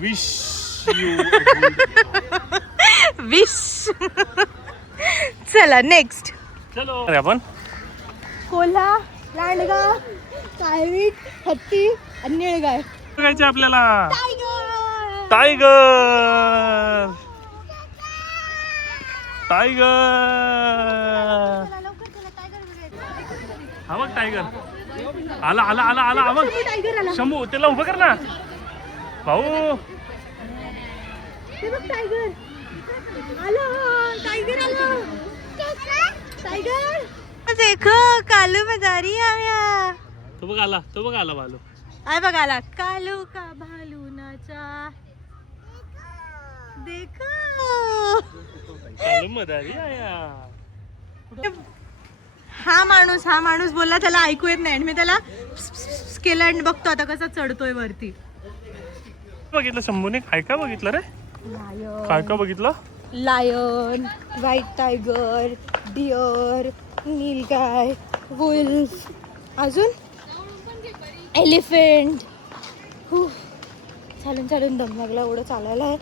Wish you wish. चला next. चलो अरे आपण कोल्हा, लांडगा, काळवीट, हत्ती आणि निळगाय. बघायचे आपल्याला. टायगर. Tiger tiger. हा बघ टायगर आला आला आला आला हा बघ. टायगर आला. शंभू त्याला उभं कर ना भाऊ. हे बघ टायगर आला. टायगर आला. टायगर देखो कालू मजारी आया. तो बघ आला भालू. आय बघ आला. कालू का भालू नाचा देखो. कालू मदारी आया. हा माणूस बोलला त्याला ऐकू येत नाही आणि मी त्याला केलं आणि बघतो आता कसा चढतोय वरती. बघितलं शंभूने काय काय बघितलं रे. काय काय बघितलं. लायन, व्हाईट टायगर, डिअर, नीलगाय, वुल्फ, अजून एलिफंट. चालून दम लागला एवढं चालायला आहे.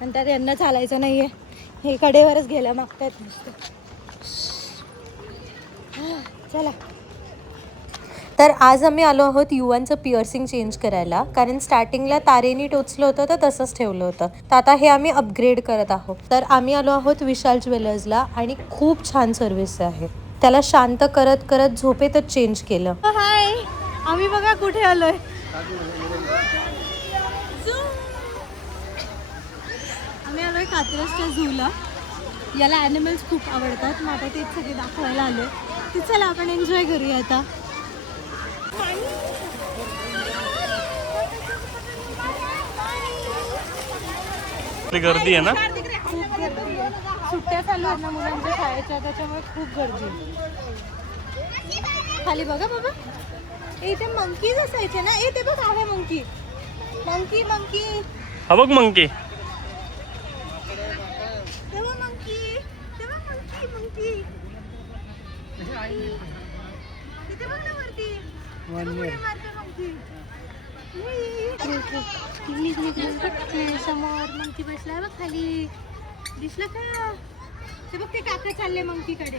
आणि त्यात यांना चालायचं नाहीये. हे कडेवरच गेल्या मागतायत नुसतं. चला. तर आज आम्ही आलो आहोत युवांचं पिअर्सिंग चेंज करायला, कारण स्टार्टिंगला तारेनी टोचलं होतं तर तसंच ठेवलं होतं. तर आता हे आम्ही अपग्रेड करत आहोत. तर आम्ही आलो आहोत विशाल ज्वेलर्सला आणि खूप छान सर्व्हिस आहे. त्याला शांत करत करत झोपेतच चेंज केलं. हाय, आम्ही बघा कुठे आलोय. आम्ही आलोय कात्रजच्या झूला. याला ॲनिमल्स खूप आवडतात. मग आता तेच सगळे दाखवायला आलोय. तर चला आपण एन्जॉय करूया आता. गर्दी आहे ना. खूप गर्दी आहे. सुट्ट्या चालू आहेत ना मुलांच्या शाळेच्या, त्याच्यामुळे खूप गर्दी आहे. खाली बघा बाबा. इथे मंकीज असायचे ना. ते बघ आहे मंकी. Monkey monkey. हा बघ मंकी. तेव्हा मंकी. तेव्हा मंकी मंकी. इथे बघ ना वरती. समोर मंकी बसलाय बघ खाली. दिसलं का. ते बघ ते काका चालले मंकीकडे.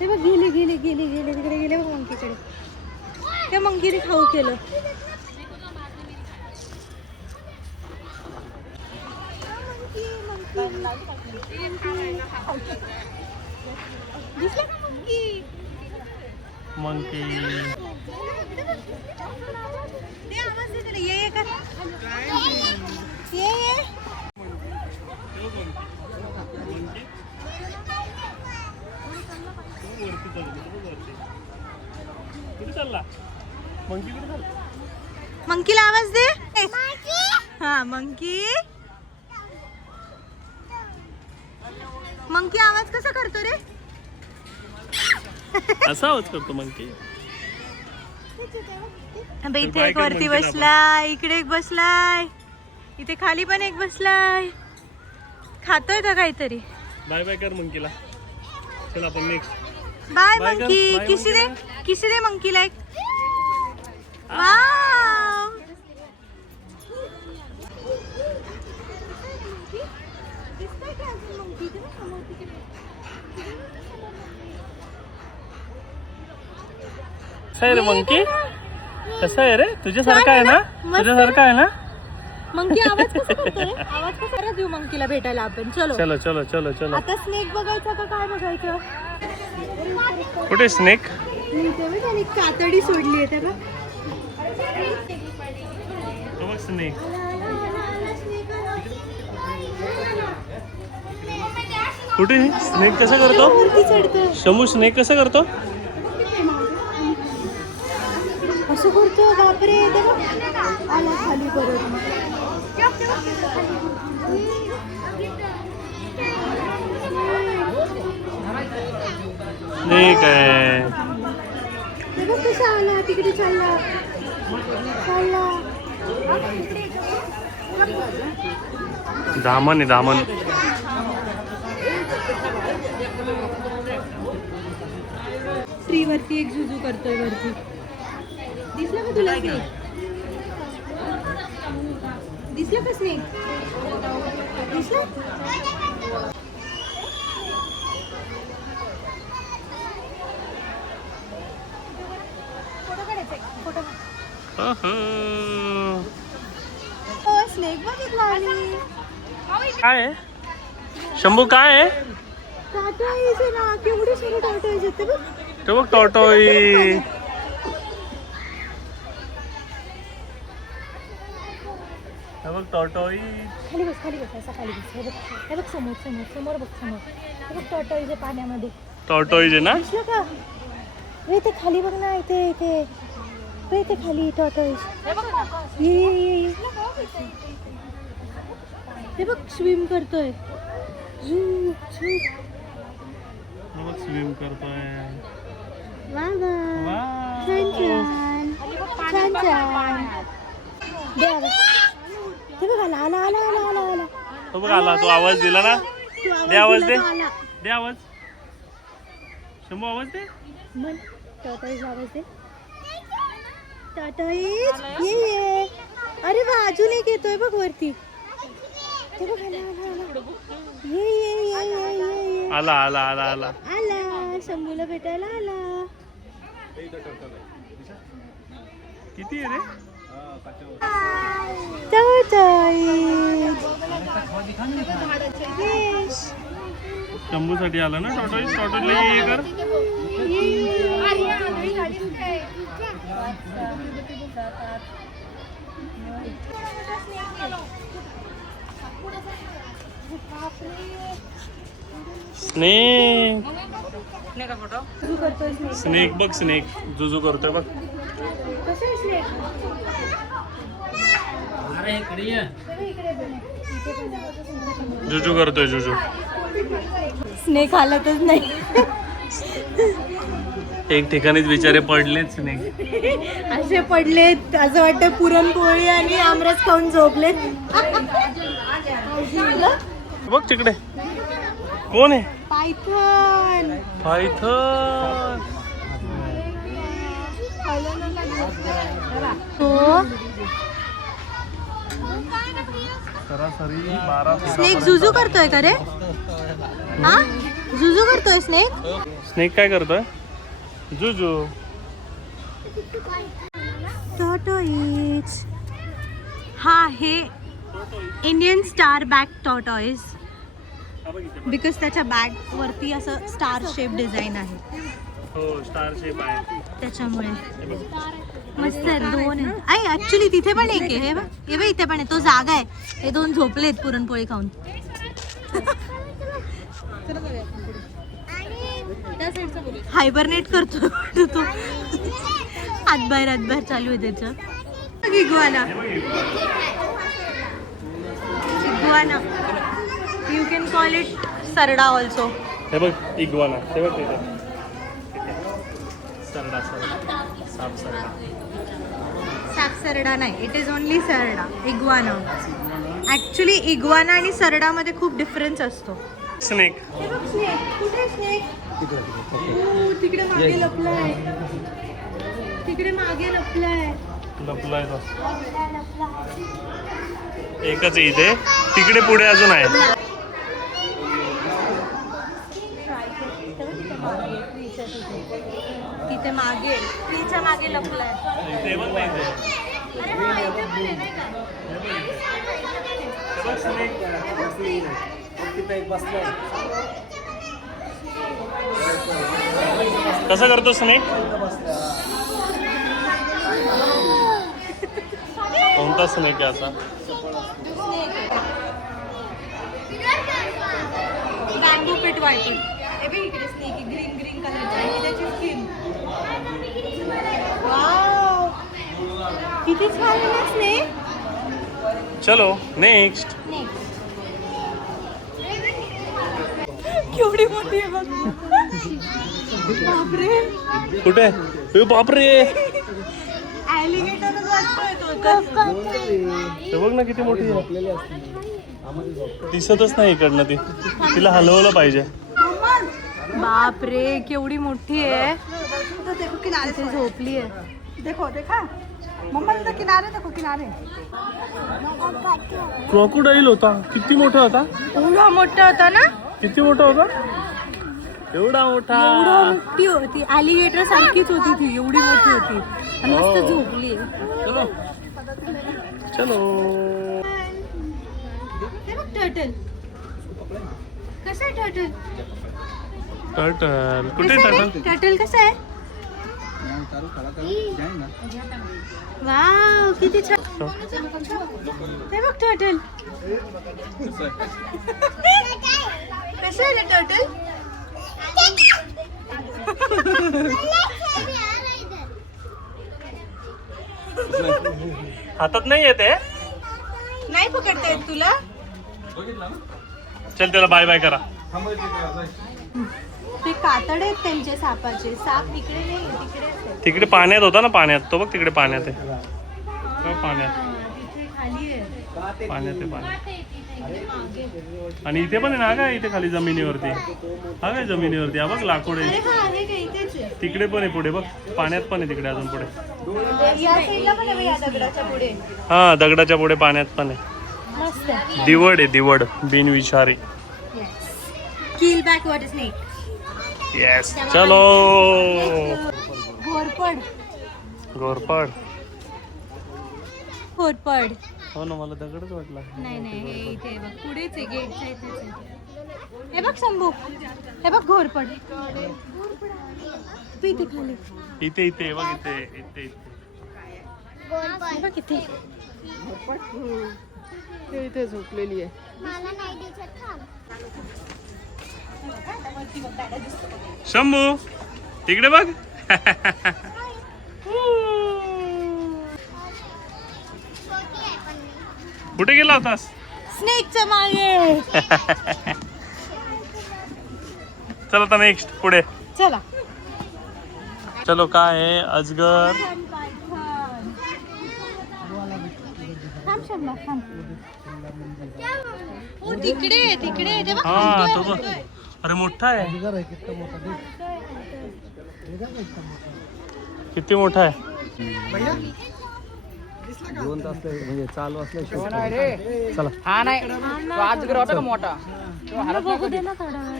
ते बघ गेले तिकडे गेले बघ मंकीकडे. त्या मंकीने खाऊ केलं. दिसलं का मंकी. मंकी. ते आवाज देते ना. ये कर. ये कुठे चालला मंकी. कुठे चालला. मंकीला आवाज दे. हा मंकी. मंकी आवाज कसा करतो रे. असा आवाज करतो मंकी. इथे एक वरती बसलाय. इकडे एक बसलाय. इथे खाली पण एक बसलाय. खातोय का काहीतरी. बाय बाय कर मंकीला. चल आपण नेक्स्ट. बाय Bye कर, मंकी. bye किसी दे मंकीला एक. वाव. कसा आहे रे मंकी. कसा आहे रे. तुझ्यासारखा आहे ना. तुझ्यासारखा आहे ना. मंकी आवाज कसा करतो रे. आवाज कसा देऊ मंकीला भेटायला आपण. चलो चलो चलो चलो चलो. आता स्नेक बघायचा का काय बघायचं. कुठे स्नेक. त्याने कातडी सोडली आहे त्याला. स्नेक. कुठे स्नेक कसा करतो. वरती चढतो. शंभू स्नेक कसा करतो. असं करतो. बापरे. आला खाली परत. स्नेक आहे. कसा आला तिकडे. चालला. दामन आहे दामन. ट्री वरती एक झुझू करतोय वरती. दिसलं का तुला. दिसलं का स्नेक? दिसलं? स्नेक बघितला आम्ही. काय आहे शंभू? काय आहे टाटाईज आहे ना, केवढे सारे टाटाईज आहेत ते बघ. ते बघ टॉटॉई. हे बघ टॉटॉई. खाली बस, खाली बस, असा खाली बस. हे बघ समोर समोर समोर बघ समोर. हे बघ टाटाईज आहे पाण्यामध्ये. टॉटॉईज आहे ना. दिसलं का? ते खाली बघ ना, इथे इथे इथे खाली टाटाईज. ये हे बघ स्विम करतोय. स्विम करतोय. छान छान छान छान. ते बघ आला आला आला आला आला आला. तो बघ आला. तो आवाज दिला ना. दे आवाज. दे आवाज. शंभू आवाज दे. मन टाटाईज आवाज दे. टाटाईज ये. अरे वा, अजून एक येतोय बघ वरती. ते बघ आला आला आला. ये आला आला आला आला आला. शंभूला भेटायला आला. किती आहे रे? शंभू साठी आला ना टॉटॉईज. टॉटॉईजला ये कर. स्नेक. स्नेक बघ. स्नेक जुजू करतोय बघ. जुजू करतोय जुजू. स्नेक हालतच नाही. एक ठिकाणीच बिचारे पडलेत स्नेक. असे पडलेत असं वाटतं पुरणपोळी आणि आमरस खाऊन झोपलेत. बघ तिकडे कोण आहे? पायथन. पायथन. सरासरी 12. स्नेक जुजू करतोय का रे? हा, जुजू करतोय स्नेक. स्नेक काय करतोय? जुजू. टॉटॉईज. हा हे इंडियन स्टार बॅक टॉटॉईज. बिकॉज त्याच्या बॅग वरती असं स्टार शेप डिझाईन आहे. हो, स्टार शेप आहे त्याच्यामुळे मस्त आहेत. दोन आहे ऍक्च्युली. तिथे पण एक आहे. हे बघ इथे पण आहे. तो जागा आहे. हे दोन झोपलेत पुरणपोळी खाऊन. हायबरनेट करतो तो. हातबाहेर चालू आहे त्याचं. Iguana. You can call it सरडा ऑल्सो. हे बघ इग्वाना. हे बघ तिथे सरडा. साप सरडा. साप सरडा नाही. इट इज ओनली सरडा. इग्वाना. ऍक्च्युली इग्वाना आणि सरडामध्ये खूप डिफरन्स असतो. स्नेक. कुठे स्नेक? तिकडे मागे लपलाय. तिकडे मागे लपलाय. लपलाय तो. एकच आहे इथे. तिकडे पुढे अजून आहे. तिथे मागे ट्रीच्या मागे लपलाय. इथे बघ नाही ते. अरे हा, इथे पण आहे नाही का? बघ स्नेक. कसं करतो स्नेक? कोणता स्नेक आहे असा? बॅम्बू पिट वाईट. इकडे स्नेक ग्रीन ग्रीन कलरचा. त्याची स्किन. वाव, किती छान आहे ना स्नेक. चलो नेक्स्ट. केवढी मोठी आहे बघ. बापरे. कुठे? ए बापरे. ॲलिगेटरच वाटतोय तो. ते बघ ना किती मोठी आहे. दिसतच नाही इकडनं ती. तिला हलवलं पाहिजे. बापरे केवढी मोठी आहे. झोपली आहे. देखो देखा मम्मा इधर किनारे देखो, किनारे. क्रोकोडाईल होता. किती मोठा होता? एवढा मोठा होता ना. किती मोठा होता? एवढा मोठा. एवढा मोठी होती. अलिगेटर सारखीच होती ती. एवढी मोठी होती. आणि मस्त झोपली. चलो चलो. टर्टल. कसं आहे टर्टल? टर्टल कुठे टर्टल? टर्टल कसं आहे? वाव किती छान. हे बघ टर्टल. कसं आहे टर्टल? हातात नाही येते. नाही पकडता येत तुला. चल त्याला बाय बाय करा. ते कातड आहेत त्यांचे सापाचे. साप इकडे नाही तिकडे असतात. तिकडे पाण्यात होता ना, पाण्यात. तो बघ तिकडे पाण्यात आहे. पाण्यात तिथे खाली आहे. पाण्यात आहे पाण्यात. आणि इथे पण आहे ना काय, इथे खाली जमिनीवरती. हा काय जमिनीवरती. हा बघ लाकूड अरे आहे. हा आहे का इथेच आहे. तिकडे पण आहे पुढे बघ. पाण्यात पण आहे तिकडे अजून पुढे. या साईडला पण आहे या दगडाच्या पुढे. हा दगडाच्या पुढे पाण्यात पण आहे. मस्त आहे. दिवड आहे दिवड. बिनविषारी. किल बॅक वॉटर स्नेक. येस चलो. घोरपड. घोरपड. घोरपड. हो ना, मला दगडच वाटला. नाही नाही हे इथे बघ पुढेच आहे. गेटच्या इथेच आहे. हे बघ शंभू. हे बघ घोरपड. तू इथे खाली. इथे इथे बघ. इथे इथे इथे. हे बघ इथे. ते इथे झोपलेली आहे. शंभू इकडे बघ. कुठे गेला होतास? स्नेकच्या मागे. चल आता नेक्स्ट पुढे. चला. चलो काय आहे? अजगर. थांब शंभा थांब. ओ तिकडे तिकडे ते बघ. हा तो बघ. अरे मोठा आहे. किती मोठा आहे. 2 तास म्हणजे चालू असल्या. चला. हा नाही तो आजगर होता का मोठा. बघू दे ना थोडा वेळ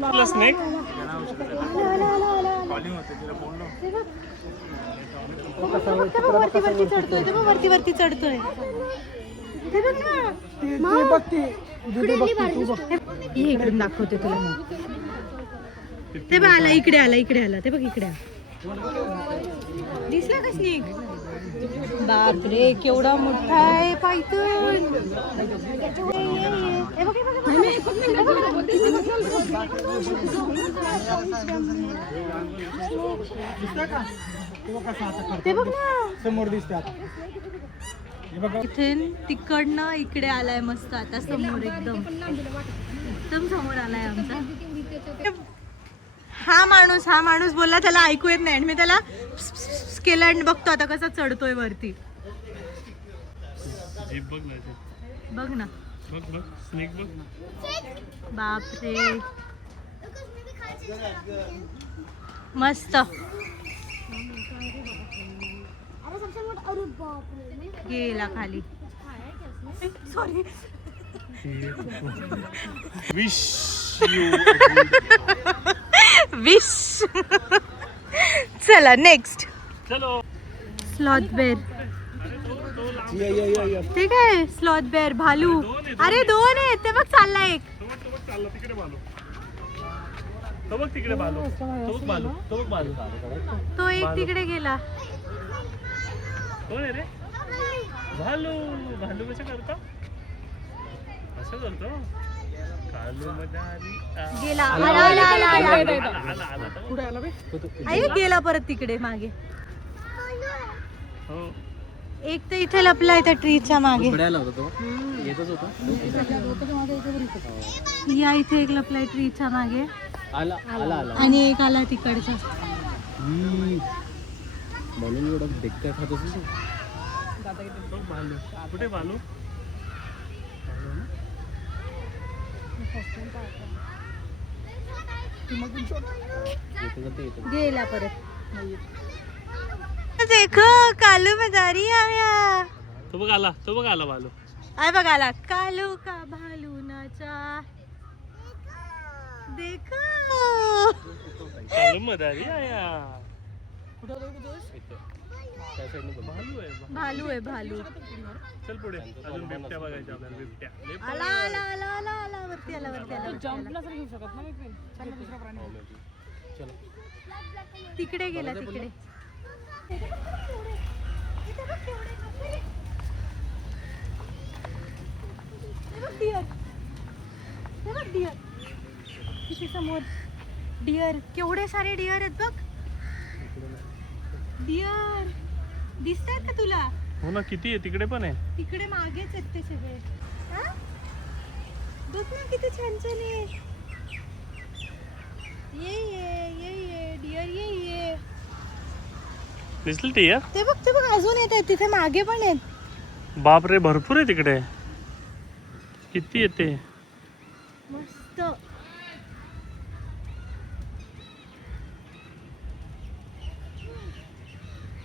त्याला. स्नेक. वरती वरती चढतोय. ते बघ वरती वरती चढतोय. ते बघ ना. ये इकडून दाखवते तुला. ते बघ आला इकडे आला इकडे आला. ते बघ इकडे आला. दिसला का स्नेक? बापरे केवढा मोठा आहे पायथन. ते बघ ना समोर दिसते आता. इथून तिकडनं इकडे आलाय मस्त. आता समोर एकदम समोर आलाय आमचा. हा माणूस बोलला त्याला ऐकू येत नाही. आणि मी त्याला केलं आणि बघतो आता कसा चढतोय वरती. बघ ना. स्नेक बघ. बापरे मस्त. गेला खाली. सॉरी. विश. चला नेक्स्ट. चलो. स्लॉथ बेर. ठीक आहे. स्लॉथ बेर. भालू. अरे 2 आहेत. ते बघ चालला एक. तिकडे भालू. तो बघ तिकडे भालू. तो बघ भालू. तो बघ भालू. तो एक तिकडे गेला. कोण आहे रे? भालू. भालू कसं करतो? असं करतो. कालू मदारी. गेला. पुढे आला बे. आई गेला परत तिकडे मागे. हो. एक तर इथे लपलाय त्या ट्रीच्या मागे. येतच होता. या इथे एक लपलाय ट्रीच्या मागे. आला आला आला. आणि एक आला तिकडचा. म्हणून एवढं देखता खात असेल. भालू कुठे? भालू गेला परत. देखो कालू मदारी आया. तो बघ आला भालू. आय बघ आला कालू का भालू नाचा देखो. कालू मदारी आया. त्या साईडने बघ. भालू आहे. भालू आहे भालू. चल पुढे अजून बिबट्या बघायच्या आपल्याला. बिबट्या लय आला आला आला आला आला वरती आला वरती आला. तिकडे गेला तिकडे. किती समोर डिअर. केवढे सारे डिअर आहेत बघ. डिअर दिसतात का तुला? हो ना, किती आहे तिकडे पण आहे. तिकडे मागेच आहेत ते सगळे. हा? बघ ना किती छान छान आहे. ये डिअर ये. दिसली ती यार. ते बघ अजून येत आहेत तिथे मागे पण आहेत. बापरे, भरपूर आहे तिकडे. किती येते. मस्त.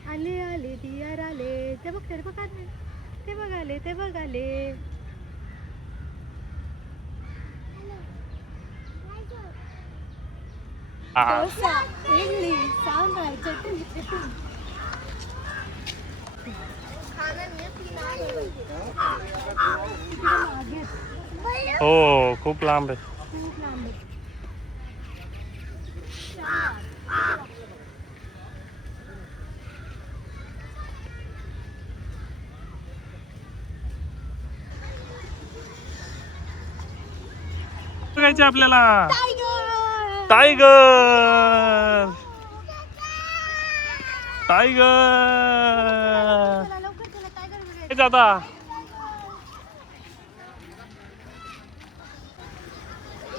आले आले डिअर आले. ते बघ आले. ते बघ आले. डोसा, इडली, सांबार, चटणी. हो, खूप लांब आहे. खूप लांब आहे. बघायचे आपल्याला. टायगर. टायगर. चला लवकर चला टायगर बघायचं. हे जाता.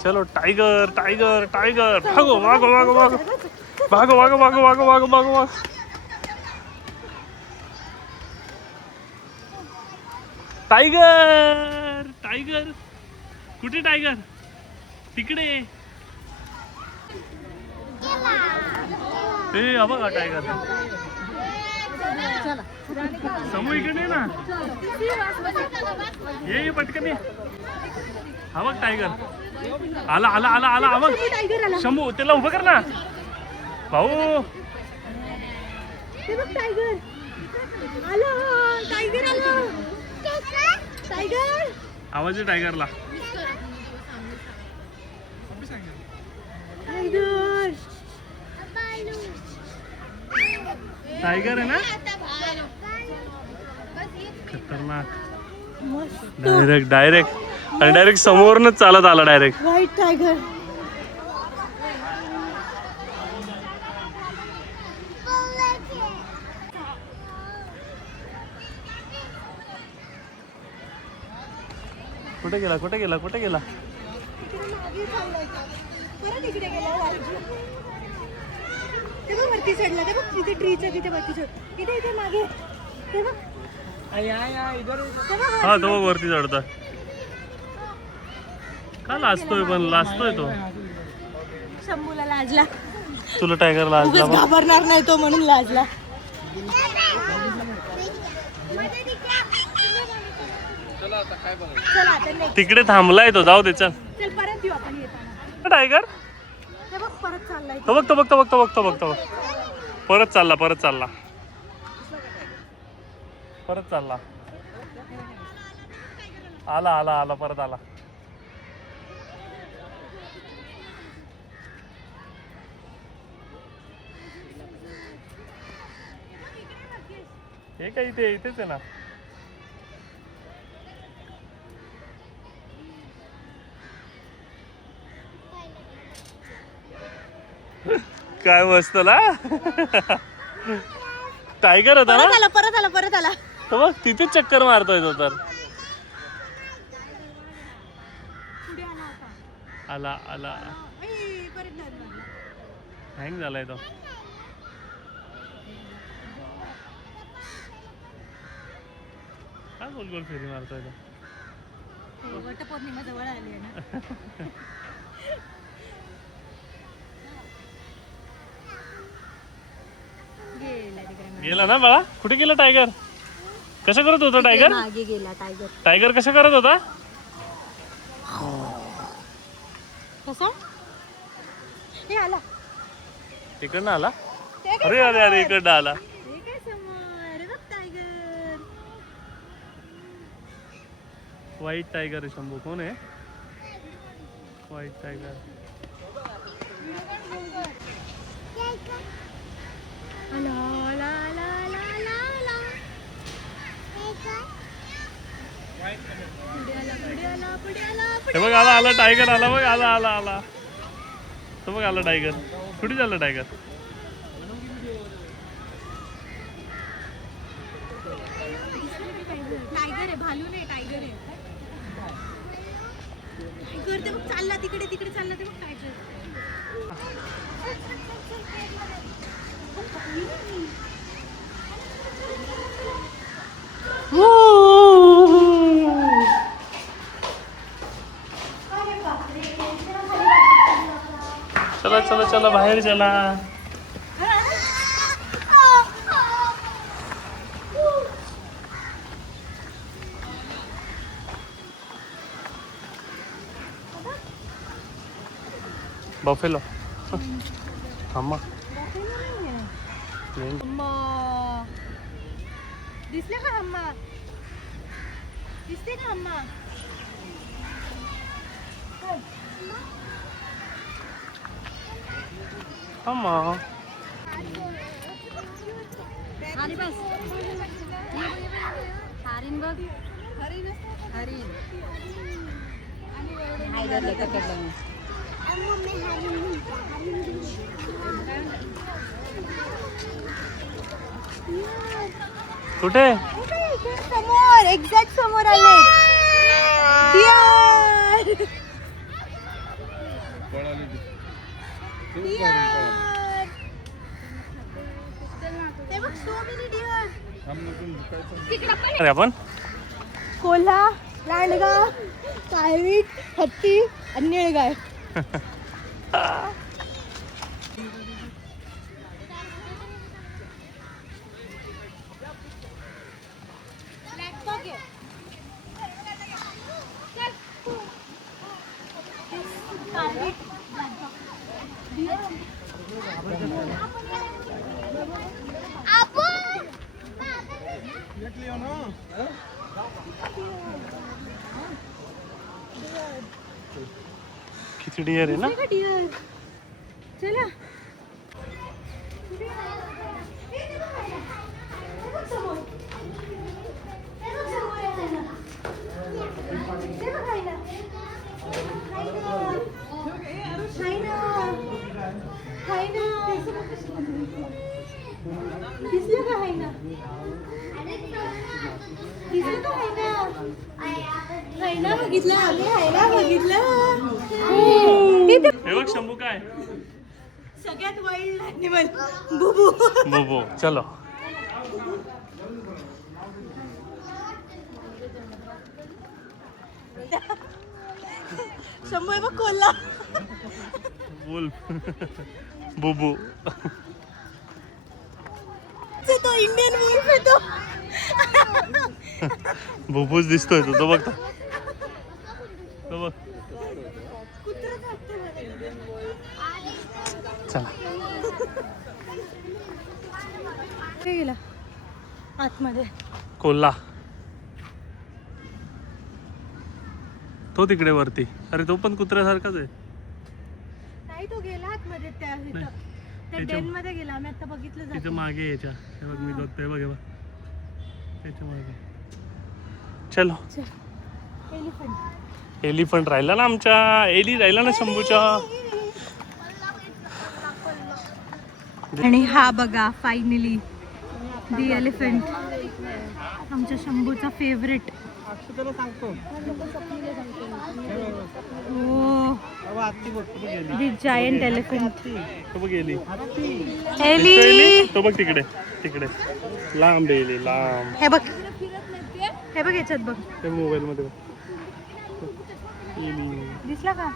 चलो टाइगर टाइगर टाइगर. भागो भागो भागो भागो भागो भागो भागो भागो भागो भागो भागो. Tiger tiger. कुठे टायगर? तिकडे. ए हा बघा टायगर. समू इकडे ये ना. ये पटकन ये. हा बघ टायगर. आला आला आला आला. हा बघ शंभू, त्याला उभं कर ना भाऊ. ते बघ टायगर आलं. टायगर आलं. टायगर. आवाज आहे टायगरला. टायगर. टायगर आहे ना. खतरनाक. मस्त. डायरेक्ट आणि डायरेक्ट समोरनच चालत आला डायरेक्ट. White tiger. कुठे गेला कुठे गेला कुठे गेला. परत इकडे गेला. ते बघ वरती चढला. ते बघ तिथे ट्रीच्या तिथे वरती चढ. इथे मागे. ते बघ. हा तो वरती चढता. का लाजतोय पण लाजतोय तो. शंभूला लाजला. तुला टायगर लाजला. उगाच घाबरणार नाही तो म्हणून लाजला. चला आता next. तिकडे थांबलाय तो. जाऊ दे चल. चल परत येऊ आपण येताना. टायगर. ते बघ परत चाललाय. तो बघ तो बघ तो बघ तो बघ तो बघ तो बघ. परत चालला परत चालला परत चालला. आला आला आला परत आला. हे काय इथेच आहे ना. काय मस्त ना. टायगर होता ना. परत आला. तो बघ तिथेच चक्कर मारतोय तो तर. पुढे आला होता. आला आला. परत लागला. हँग झालाय तो. काय गोल गोल फेरी मारतोय तो. वटपौर्णिमा जवळ आली आहे ना. गेला तिकडे. गेला ना बाळा? कुठे गेला टायगर? कसं करत होता टायगर? मागे गेला टायगर. टायगर कसं करत होता? कसा? हे आला. तिकडनं आला? ते काय अरे अरे अरे इकडनं आला. हे काय समोर? बघ टायगर. व्हाईट टायगर आहे शंभू. कोण आहे व्हाईट टायगर? आला आला आला आला आला आला. पुढे आला पुढे आला पुढे आला पुढे. हे बघ आला आला टायगर आला बघ. आला आला आला. तो बघ आला टायगर. कुठे झालं टायगर? टायगर आहे, भालू नाही टायगर आहे. टायगर ते बघ चालला तिकडे तिकडे चालला ते बघ टायगर. चला चला चला बाहेर चला. बफेलो. अम्मा अम्मा दिसले का अम्मा? दिसते का अम्मा? अम्मा आणि बस हरिण बघ. हरिण हरिण कुठे? समोर एक्झॅक्ट समोर आले. डिअर ते बघ सो मेनी डिअर. अरे आपण कोल्हा, लांडगा, काळवीट, हत्ती आणि निळगाय. किती डिअर आहे ना? डिअर चला. दिसलं का आहे ना? दिसलं का आहे ना? आहे ना बघितलं आम्ही. आहे ना बघितलं. हे बघ शंभू काय? सगळ्यात वाईल्ड ॲनिमल बुबू. बोबो. चलो शंभू आहे बघ कोल्हा. बोल. बोबो. तो इंडियन वुल्फ आहे तो. बोबोच दिसतोय तो. तो बघ तो. तो बघ. चला गेला आतमध्ये. कोल्हा तो तिकडे वरती. अरे तो पण कुत्र्यासारखाच आहे. नाही तो गेला आतमध्ये त्या नाही. त्या त्याच्या- डेन मध्ये गेला. आम्ही आता बघितलं त्याच्या जातं. मागे याच्या. हे बघ मी बघतोय. हे बघ हे बघ त्याच्या मागे. चलो एलिफंट. एलिफंट राहिला ना आमच्या. एली राहिला ना शंभूच्या. आणि हा बघा फायनली दी एलिफंट. आमच्या शंभूचा फेवरेट. दी जायंट एलिफंट. तो बघ एली. एली. तो बघ तिकडे. तिकडे लांब एली लांब. हे बघ हे बघ याच्यात बघ. ते मोबाईल मध्ये बघ. एली. दिसला का?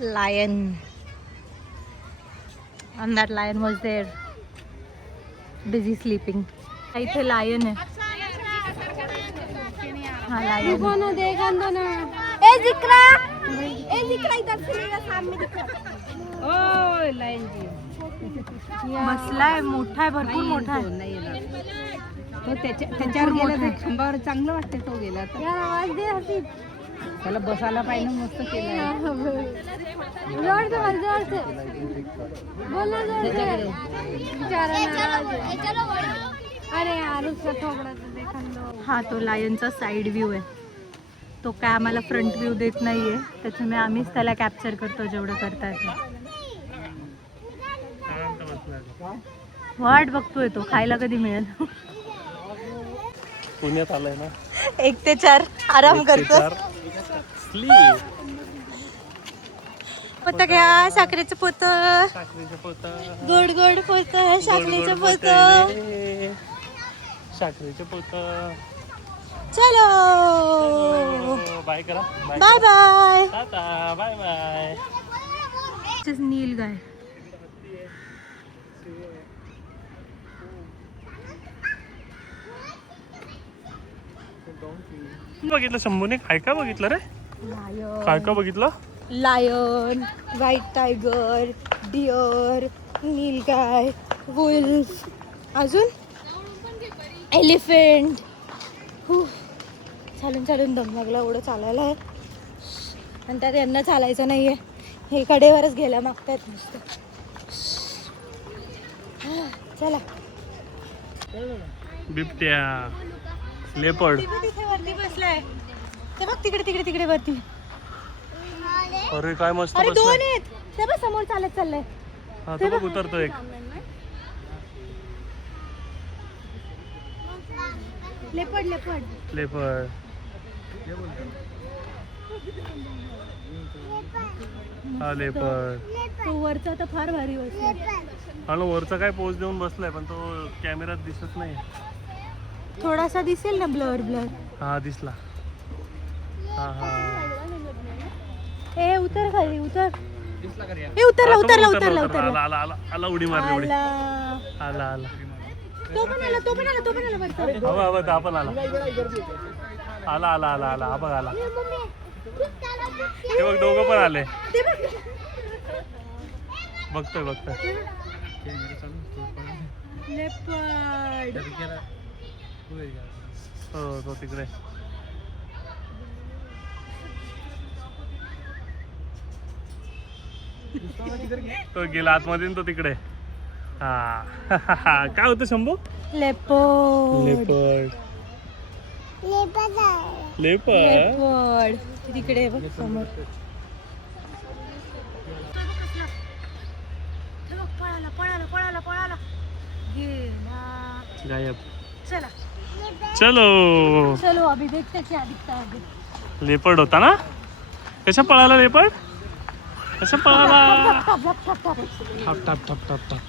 Lion. And that lion was there busy sleeping. इथे लायन आहे. हा लायन. बसलाय, मोठा आहे, भरपूर मोठा आहे. त्याच्यावर गेला तर खांबावर चांगलं वाटते. तो गेला तर त्याला बसायला पाहिजे. मस्त केलं. हा तो लायनचा साईड व्ह्यू आहे. तो काय आम्हाला फ्रंट व्ह्यू देत नाहीये, त्याच्यामुळे आम्हीच त्याला कॅप्चर करतो जेवढं करता येतं. वाट बघतोय तो, खायला कधी मिळेल. पुण्यात आलाय ना. 1 ते 4 आराम करतो. पोत घ्या, साखरेचं पोत, साखरेचं पोत, गोड गोड पोत, साखरेचं पोत. साखरेचं पोत. चलो बाय करा. Bye bye. टाटा बाय बाय. नील गाय. बघितलं शंभूने? काय काय बघितलं रे? काय काय बघितलं? लायन, व्हाईट टायगर, डिअर, नीलगाय, वुल्फ, अजून एलिफंट. चालून चालून दम लागला, एवढं चालायला आहे. आणि त्यात यांना चालायचं नाही आहे, हे कडेवरच गेल्या मागतायत नुसतं. चला. बिबट्या, लेपर्ड. तिथे वरती बसलाय, ते बघ तिकडे तिकडे तिकडे वरती. अरे काय मस्त अरे 2 बसलाय. आहेत, ते बघ समोर चालत चाललंय. हा तो बघ उतरतो एक. Leopard leopard. लेपर्ड. हा लेपर्ड. तो वरचा तर फार भारी बसलाय. हा ना, वरचा काय पोज देऊन बसलाय, पण तो कॅमेऱ्यात दिसत नाही. थोडासा दिसेल ना ब्लर ब्लर. हा दिसला. हा हा. ए उतर खाली, उतर. ए उतरला उतरला उतरला उतरला. आला आला आला आला. उडी मारली उडी. आला. आला आला. तो पण आला, तो पण आला, तो पण आला वरचा. हवा हवा हा पण आला. आला आला आला आला. हा बघ आला. हे बघ दोघं पण आले. बघतोय बघतोय. लेपर्ड. हो तो तिकडे. तो गेला आतमध्ये आणि तो तिकडे. हा काय होतं Shambhu? Leopard. Leopard. Leopard. Leopard. तिकडे बघ समोर. पळाला पळाला पळाला पळाला. गेला. गायब. चला चलो. चलो अभी देखते क्या दिखता है अभी. लेपर्ड होता ना? कशा पळाला लेपर्ड? कशा पळाला? ठप ठप ठप ठप ठप.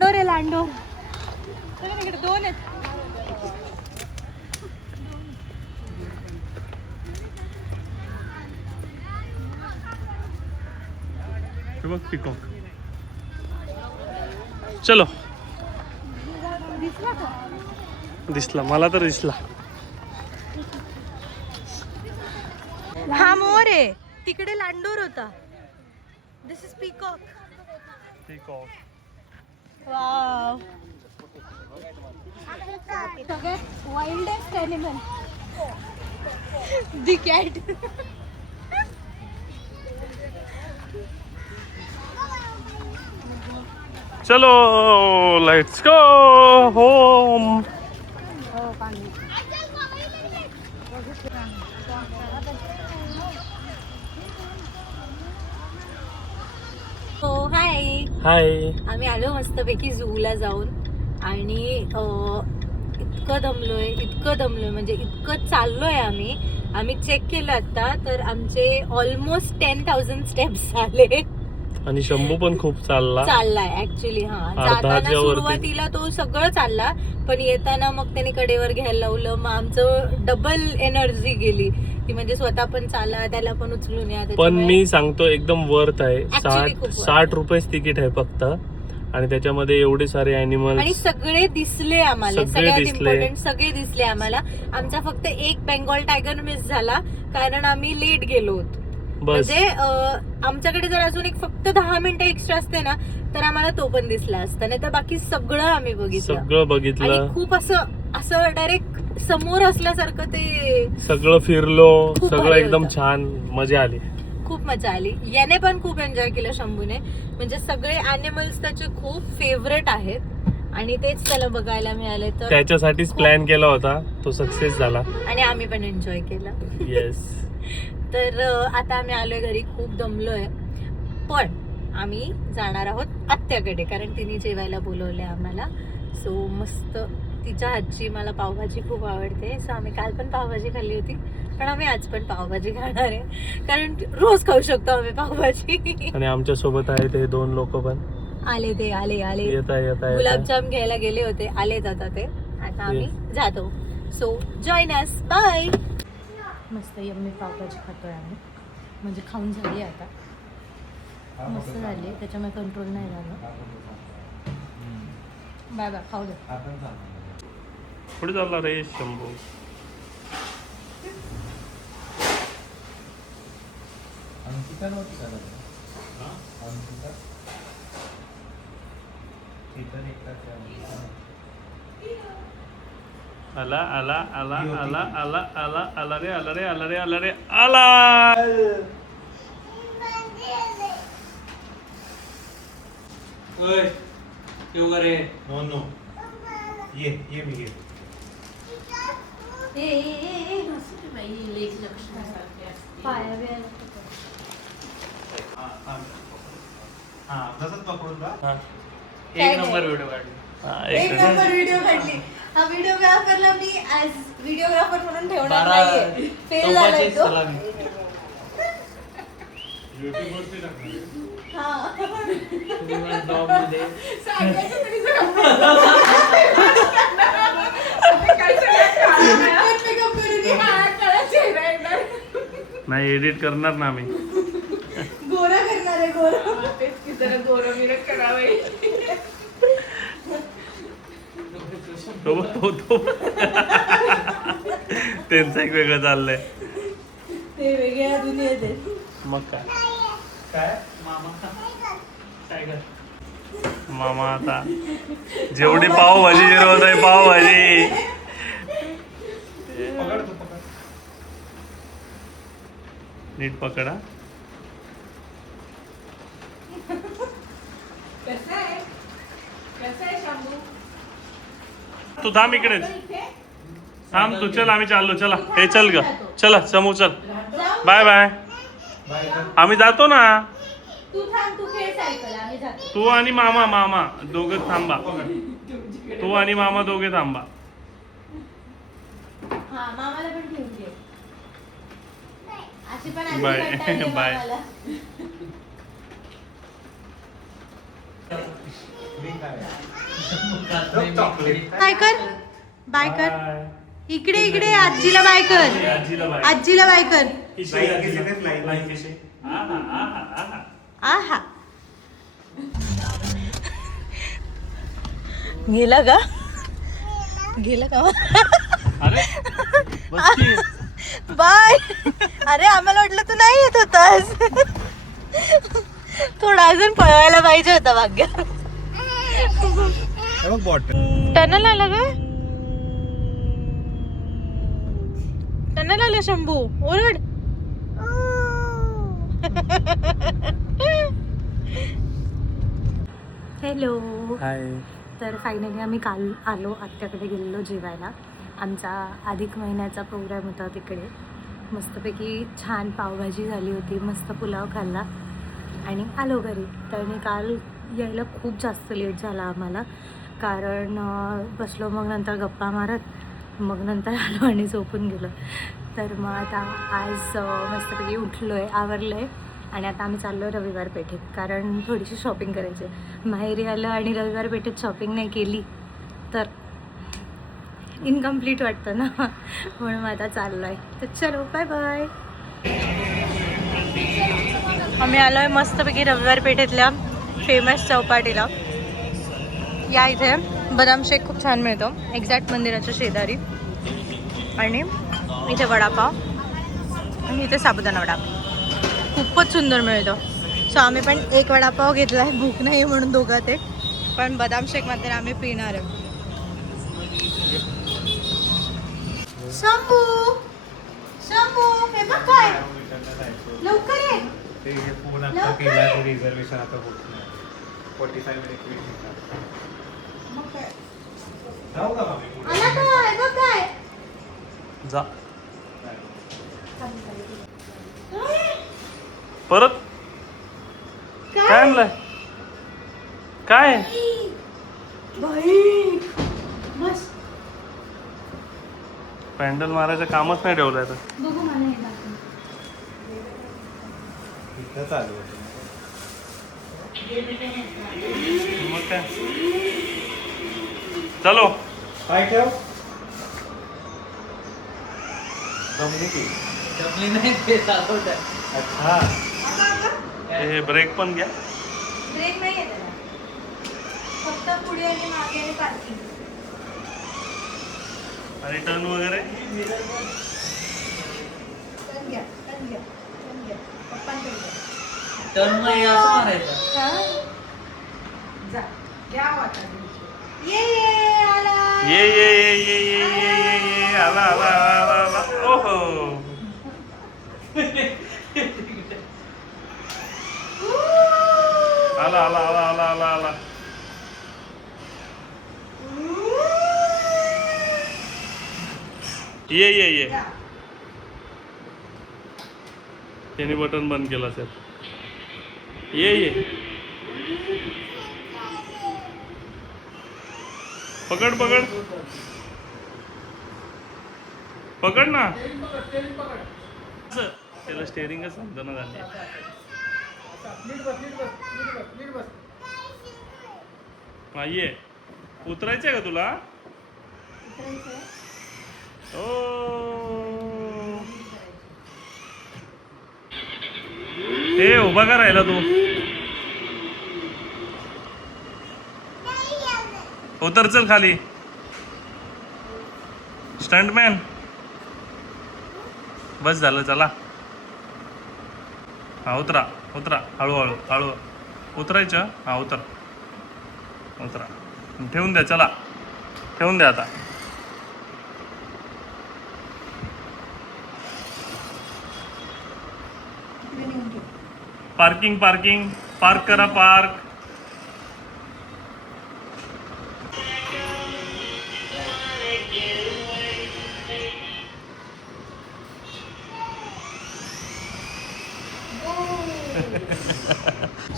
लांडोर आहे लांडोर. इकडे 2 आहेत. हे बघ पिकॉक. चलो. दिसला का? दिसला मला तर दिसला. हा मोर आहे, तिकडे लांडोर होता. दिस इज पीकॉक. पिकॉक. वाव. सगळ्यात वाईल्डेस्ट ॲनिमल दी कॅट. चलो लेट्स गो होम. हो हाय. हाय. आम्ही आलो मस्तपैकी झूला जाऊन आणि इतकं दमलोय म्हणजे इतकं चाललोय आम्ही चेक केलं आता तर आमचे ऑलमोस्ट 10,000 स्टेप्स झाले. आणि शंभू पण खूप चाललाय ऍक्च्युली. हा जाताना सुरुवातीला तो सगळं चालला, पण येताना मग त्याने कडेवर घ्यायला लावलं. मग आमचं डबल एनर्जी गेली ती, म्हणजे स्वतः पण चाला, त्याला पण उचलून या. पण मी सांगतो एकदम वर्थ आहे. Actually खूप worth 60 रुपये तिकीट आहे फक्त. आणि त्याच्यामध्ये एवढे सारे आणि अॅनिमल्स सगळे दिसले आम्हाला, सगळे सगळ्यात दिसले. इम्पॉर्टंट सगळे दिसले आम्हाला. आमचा फक्त एक बेंगॉल टायगर मिस झाला कारण आम्ही लेट गेलो होतो. बस. म्हणजे आमच्याकडे जर अजून एक फक्त 10 मिनिटं एक्स्ट्रा असते ना तर आम्हाला तो पण दिसला असता, नाही तर बाकी सगळं आम्ही बघितलं. सगळं बघितलं, आणि खूप असं डायरेक्ट समोर असल्यासारखं ते सगळं फिरलो, खूप सगळं भारी एकदम होतं. छान, मजा आली. खूप मजा आली. याने पण खूप एन्जॉय केलं शंभूने. म्हणजे सगळे अॅनिमल्स त्याचे खूप फेवरेट आहेत आणि तेच त्याला बघायला मिळाले. तर त्याच्यासाठीच प्लॅन केला होता, तो सक्सेस झाला. आणि आम्ही पण एन्जॉय केलं. येस. तर आता आम्ही आलोय घरी, खूप दमलोय. पण आम्ही जाणार आहोत आत्याकडे कारण तिने जेवायला बोलवलंय आम्हाला. सो मस्त तिच्या हातची मला पावभाजी खूप आवडते. सो आम्ही काल पण पावभाजी खाल्ली होती, पण आम्ही आज पण पावभाजी खाणार आहे कारण रोज खाऊ शकतो आम्ही पावभाजी. आणि आमच्या सोबत आहे ते 2 लोक पण आले येता गुलाबजाम घ्यायला गेले होते, आलेत आता ते. आता आम्ही जातो. सो जॉईन अस. बाय. मस्त यम्मी पावभाजी खातोय आम्ही. म्हणजे खाऊन झाली आता, मस्त झाली, त्याच्यामुळे कंट्रोल नाही झालं. बाय बाय, खाऊ दे. पुढे चालला रे शंभू. आला आला आला आला आला आला आला रे आला रे आला रे आला रे आला. ये मी घे. तसंच पकडून का? एक नंबर व्हिडिओ काढली. एक नंबर व्हिडिओ काढली. हा व्हिडिओग्राफरला मी ऍज व्हिडिओग्राफर म्हणून ठेवणार नाहीये. फेल झालाय तो. नाही, एडिट करणार ना आम्ही. गोरा करणार आहे, गोरा. त्यांचं एक वेगळं चाललंय. ते वेगळ्या दुनियेत आहे. मग काय मामा आता जेवढी पावभाजी जिरवत आहे, पावभाजी नीट पकडा. तू थांब इकडेच थांब तू. चल आम्ही चाललो. चला हे चल ग, चला समू चल. Bye bye. आम्ही जातो ना. तू थांब, तू खेळ सायकल, आम्ही जातो. तू आणि मामा दोघं थांबा. तू आणि मामा दोघे थांबा. हा, मामाला पण घेऊन घे. अशी पण आजी बाय. कंटाळते बाय. मामाला. बाय कर, बाय कर. इकडे इकडे आजीला बाय कर. आजीला बाय कर. आहा. गेला का? अरे बस की. बाय. अरे आम्हाला वाटलं तू नाही येत होतास. थोडा अजून पळवायला पाहिजे होता भाग्य. टनल आला का? टनल आला शंभू. ओरड. हॅलो. हाय. तर फायनली आम्ही काल आलो, आत्याकडे गेलेलो जेवायला. आमचा अधिक महिन्याचा प्रोग्राम होता तिकडे. मस्तपैकी छान पावभाजी झाली होती, मस्त पुलाव खाल्ला आणि आलो घरी. तर मी काल यायला खूप जास्त लेट झाला आम्हाला कारण बसलो, मग नंतर गप्पा मारत, मग नंतर आलो आणि झोपून गेलो. तर मग आता आज मस्तपैकी उठलो आहे, आवरलं आहे आणि आता आम्ही चाललो आहे रविवार पेठेत कारण थोडीशी शॉपिंग करायची आहे. माहेरी आलं आणि रविवार पेठेत शॉपिंग नाही केली तर इनकम्प्लीट वाटतं ना, म्हणून मग आता चाललो आहे. तर चलो, बाय बाय. आम्ही आलो आहे मस्तपैकी रविवार पेठेतल्या फेमस चौपाटीला या इथे बदाम शेक खूप छान मिळतो एक्झॅक्ट मंदिराच्या शेजारी. आणि इथे वडापाव आणि इथे साबुदाणा वडा खूपच सुंदर मिळतो. सो आम्ही पण एक वडापाव घेतला आहे, भूक नाही म्हणून दोघात एक, पण बदाम शेक मात्र आम्ही पिणार आहे. शंभू शंभू हे बघ काय लवकर ये. ते फोन आता केला रिझर्वेशन आता होत नाही. 45 मिनिट जाऊ का मामी पुढे? आला काय बघ काय जा परत. काय आणलंय? काय बाई बस पॅन्डल मारायचं कामच नाही ठेवलंय तर. बघू मला हे दाखव. इथं चालू होतं. मग काय चलो. काय ठेव जमली की. जमली नाही ते चालवत आहे. अच्छा हे ब्रेक पण घ्या. ब्रेक नाही आहे त्याला, फक्त पुढे आणि मागे आणि पार्किंग. आणि टर्न वगैरे टर्न घ्या टर्न घ्या टर्न घ्या पप्पांकडे जा. टर्न नाही असं मारायचं. हा? जा घ्या आता. ये आला ये ये ये ये ये ये ये ये आला आला आला आला. ओहो आला आला आला आला आला आला. ये ये ये. त्याने बटन बंद केलं असेल. ये ये पकड पकड पकड ना. त्याला स्टेअरिंगच समजणं झाले. हा ये. उतरायचंय का तुला? ओ हे उभा का राहिला तू? उतर चल खाली. स्टंटमॅन बस झालं चला. हा उतरा उतरा हळूहळू हळू उतरायचं. हा उतर उतरा. ठेवून द्या चला ठेवून द्या आता. पार्किंग पार्किंग पार्क करा पार्क.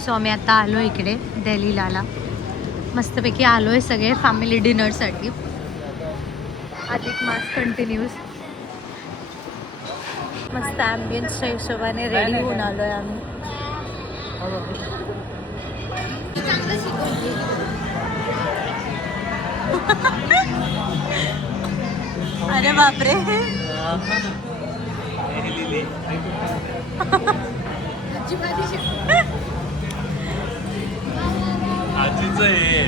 सो आम्ही आता आलो इकडे दिल्लीला. मस्तपैकी आलो आहे सगळे फॅमिली डिनरसाठी. अधिक मास कंटिन्यूज. मस्त ॲम्बियन्सच्या हिशोबाने रेडी होऊन आलो आहे आम्ही. अरे बापरे आजीचं हे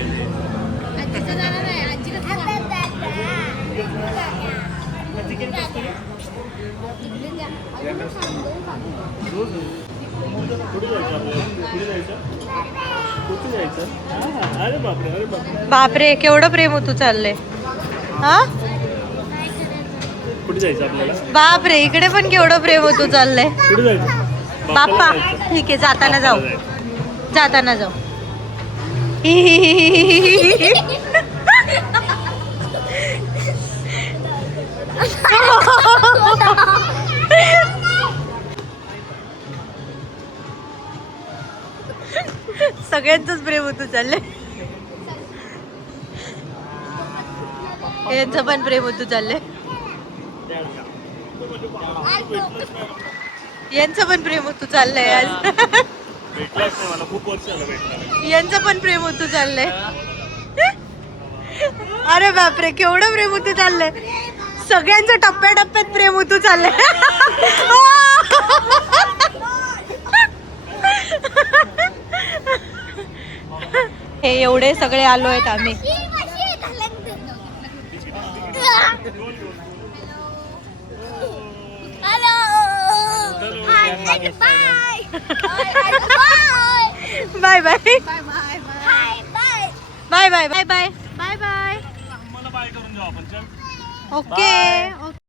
अरे बापरे अरे बापरे. बापरे केवढं प्रेम होतं चाललंय. हा कुठे जायचं आपल्याला? बापरे इकडे पण केवढं प्रेम होतं चाललंय. कुठे जायचं? बाप्पा ठीक आहे जाताना जाऊ जाताना जाऊ. सगळ्यांचंच प्रेम होतं चाललंय. यांचं पण प्रेम होतं चाललंय. यांचं पण प्रेम होतं चाललंय आज. भेटलाच नाही मला खूप वर्ष झालं भेटला. यांचं पण प्रेम होतं चाललंय. अरे बापरे केवढं प्रेम होतं चाललंय. सगळ्यांचं टप्प्याटप्प्यात प्रेम होतं चाललंय. हे एवढे सगळे आलो आहेत आम्ही. Bye bye bye bye bye bye bye bye bye. मला बाय करून जाऊ आपण चल. ओके.